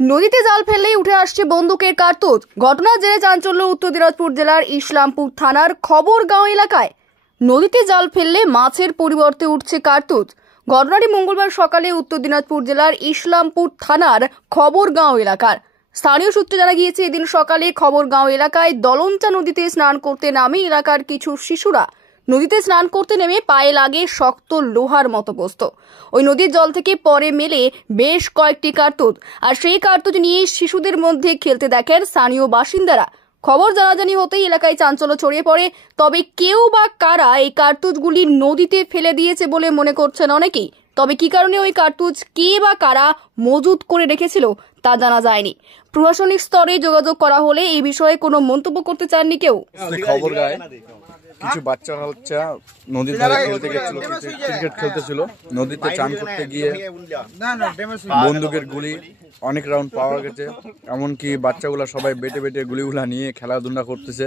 নদীতে জাল ফেললেই উঠে আসছে বন্দুকের কার্তুজ। ঘটনার জেরে চাঞ্চল্য উত্তর দিনাজপুর জেলার ইসলামপুর থানার খবরগাঁও এলাকায়। নদীতে জাল ফেললে মাছের পরিবর্তে উঠছে কার্তুজ। ঘটনাটি মঙ্গলবার সকালে উত্তর দিনাজপুর জেলার ইসলামপুর থানার খবরগাঁও এলাকার। স্থানীয় সূত্রে জানা গিয়েছে, এদিন সকালে খবরগাঁও এলাকায় দলঞ্চা নদীতে স্নান করতে নামে এলাকার কিছু শিশুরা। নদীতে স্নান করতে নেমে পায়ে লাগে শক্ত লোহার মতো বস্তু। ওই নদীর জল থেকে পরে মেলে বেশ কয়েকটি কার্তুজ, আর সেই কার্তুজ নিয়ে শিশুদের মধ্যে খেলতে দেখেন স্থানীয় বাসিন্দারা। খবর জানাজানি হতেই এলাকায় চাঞ্চল্য ছড়িয়ে পড়ে। তবে কেউ বা কারা এই কার্তুজগুলি নদীতে ফেলে দিয়েছে বলে মনে করছেন অনেকেই। তবে কি কারণে ওই কার্তুজ কে বা কারা মজুত করে রেখেছিল তা জানা যায়নি। প্রশাসনিক স্তরে যোগাযোগ করা হলে এই বিষয়ে কোনো মন্তব্য করতে চাননি কেউ। খবর গায়ে কিছু বাচ্চারা হচ্ছে নদীর ধারে খেলতে গেছিল, ক্রিকেট খেলতেছিল। নদীতে চান করতে গিয়ে বন্দুকের গুলি অনেক রাউন্ড পাওয়া গেছে। এমনকি বাচ্চাগুলা সবাই বেটে বেটে গুলিগুলা নিয়ে খেলাধুলা করতেছে।